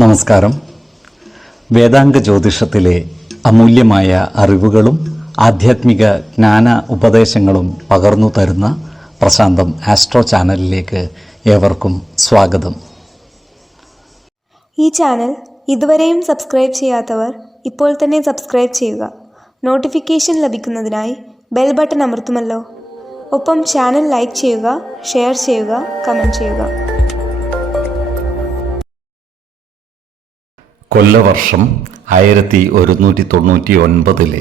നമസ്കാരം. വേദാംഗ ജ്യോതിഷത്തിലെ അമൂല്യമായ അറിവുകളും ആധ്യാത്മിക ജ്ഞാന ഉപദേശങ്ങളും പകർന്നു തരുന്ന പ്രശാന്തം ആസ്ട്രോ ചാനലിലേക്ക് ഏവർക്കും സ്വാഗതം. ഈ ചാനൽ ഇതുവരെയും സബ്സ്ക്രൈബ് ചെയ്യാത്തവർ ഇപ്പോൾ തന്നെ സബ്സ്ക്രൈബ് ചെയ്യുക. നോട്ടിഫിക്കേഷൻ ലഭിക്കുന്നതിനായി ബെൽ ബട്ടൺ അമർത്തുമല്ലോ. ഒപ്പം ചാനൽ ലൈക്ക് ചെയ്യുക, ഷെയർ ചെയ്യുക, കമൻറ്റ് ചെയ്യുക. കൊല്ലവർഷം 1199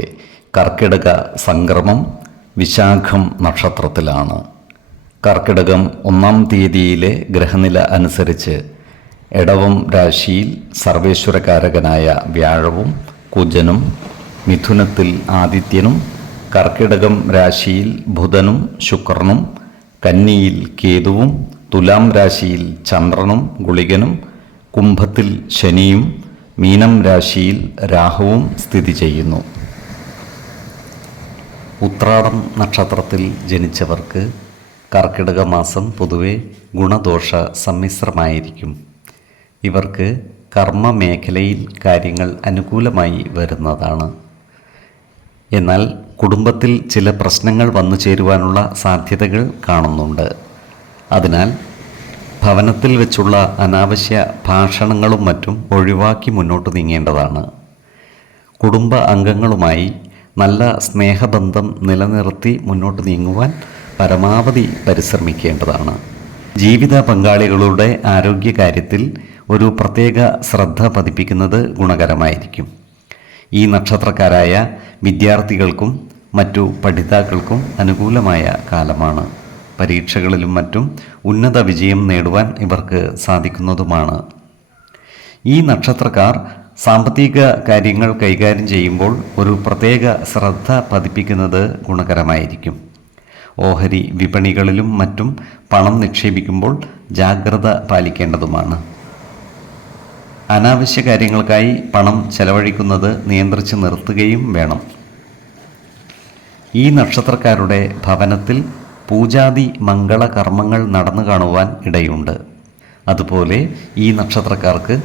കർക്കിടക സംക്രമം വിശാഖം നക്ഷത്രത്തിലാണ്. കർക്കിടകം 1-ാം തീയതിയിലെ ഗ്രഹനില അനുസരിച്ച് എടവം രാശിയിൽ സർവേശ്വരകാരകനായ വ്യാഴവും കുജനും, മിഥുനത്തിൽ ആദിത്യനും, കർക്കിടകം രാശിയിൽ ബുധനും ശുക്രനും, കന്നിയിൽ കേതുവും, തുലാം രാശിയിൽ ചന്ദ്രനും ഗുളികനും, കുംഭത്തിൽ ശനിയും, മീനം രാശിയിൽ രാഹുവും സ്ഥിതി ചെയ്യുന്നു. ഉത്രാടം നക്ഷത്രത്തിൽ ജനിച്ചവർക്ക് കർക്കിടക മാസം പൊതുവെ ഗുണദോഷ സമ്മിശ്രമായിരിക്കും. ഇവർക്ക് കർമ്മ മേഖലയിൽ കാര്യങ്ങൾ അനുകൂലമായി വരുന്നതാണ്. എന്നാൽ കുടുംബത്തിൽ ചില പ്രശ്നങ്ങൾ വന്നു ചേരുവാനുള്ള സാധ്യതകൾ കാണുന്നുണ്ട്. അതിനാൽ ഭവനത്തിൽ വെച്ചുള്ള അനാവശ്യ ഭാഷണങ്ങളും മറ്റും ഒഴിവാക്കി മുന്നോട്ട് നീങ്ങേണ്ടതാണ്. കുടുംബ അംഗങ്ങളുമായി നല്ല സ്നേഹബന്ധം നിലനിർത്തി മുന്നോട്ട് നീങ്ങുവാൻ പരമാവധി പരിശ്രമിക്കേണ്ടതാണ്. ജീവിത പങ്കാളികളുടെ ആരോഗ്യകാര്യത്തിൽ ഒരു പ്രത്യേക ശ്രദ്ധ പതിപ്പിക്കുന്നത് ഗുണകരമായിരിക്കും. ഈ നക്ഷത്രക്കാരായ വിദ്യാർത്ഥികൾക്കും മറ്റു പഠിതാക്കൾക്കും അനുകൂലമായ കാലമാണ്. പരീക്ഷകളിലും മറ്റും ഉന്നത വിജയം നേടുവാൻ ഇവർക്ക് സാധിക്കുന്നതുമാണ്. ഈ നക്ഷത്രക്കാർ സാമ്പത്തിക കാര്യങ്ങൾ കൈകാര്യം ചെയ്യുമ്പോൾ ഒരു പ്രത്യേക ശ്രദ്ധ പതിപ്പിക്കുന്നത് ഗുണകരമായിരിക്കും. ഓഹരി വിപണികളിലും മറ്റും പണം നിക്ഷേപിക്കുമ്പോൾ ജാഗ്രത പാലിക്കേണ്ടതുമാണ്. അനാവശ്യ കാര്യങ്ങൾക്കായി പണം ചെലവഴിക്കുന്നത് നിയന്ത്രിച്ച് നിർത്തുകയും വേണം. ഈ നക്ഷത്രക്കാരുടെ ഭവനത്തിൽ പൂജാതി മംഗളകർമ്മങ്ങൾ നടന്നു കാണുവാൻ ഇടയുണ്ട്. അതുപോലെ ഈ നക്ഷത്രക്കാർക്ക്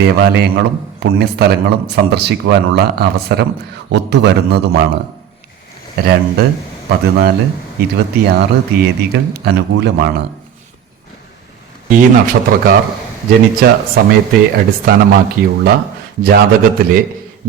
ദേവാലയങ്ങളും പുണ്യസ്ഥലങ്ങളും സന്ദർശിക്കുവാനുള്ള അവസരം ഒത്തുവരുന്നതുമാണ്. 2, 14, 26 തീയതികൾ അനുകൂലമാണ്. ഈ നക്ഷത്രക്കാർ ജനിച്ച സമയത്തെ അടിസ്ഥാനമാക്കിയുള്ള ജാതകത്തിലെ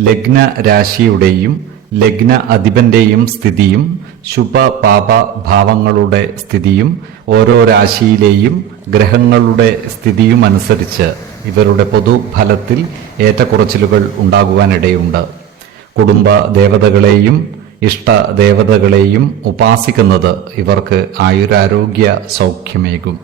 ലഗ്ന രാശിയുടെയും ലഗ്ന അധിപന്റെയും സ്ഥിതിയും ശുഭ പാപ ഭാവങ്ങളുടെ സ്ഥിതിയും ഓരോ രാശിയിലെയും ഗ്രഹങ്ങളുടെ സ്ഥിതിയും അനുസരിച്ച് ഇവരുടെ പൊതുഫലത്തിൽ ഏറ്റക്കുറച്ചിലുകൾ ഉണ്ടാകുവാനിടയുണ്ട്. കുടുംബ ദേവതകളെയും ഇഷ്ട ദേവതകളെയും ഉപാസിക്കുന്നത് ഇവർക്ക് ആയുരാരോഗ്യ സൗഖ്യമേകും.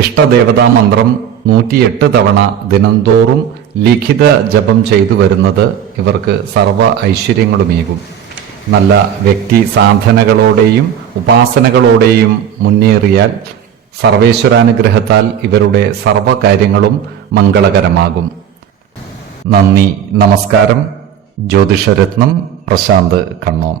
ഇഷ്ടദേവതാ മന്ത്രം 108 തവണ ദിനംതോറും ലിഖിത ജപം ചെയ്തു വരുന്നത് ഇവർക്ക് സർവ ഐശ്വര്യങ്ങളുമേകും. നല്ല വ്യക്തി സാധനകളോടെയും ഉപാസനകളോടെയും മുന്നേറിയാൽ സർവേശ്വരാനുഗ്രഹത്താൽ ഇവരുടെ സർവകാര്യങ്ങളും മംഗളകരമാകും. നന്ദി, നമസ്കാരം. ജ്യോതിഷരത്നം പ്രശാന്ത് കണ്ണോം.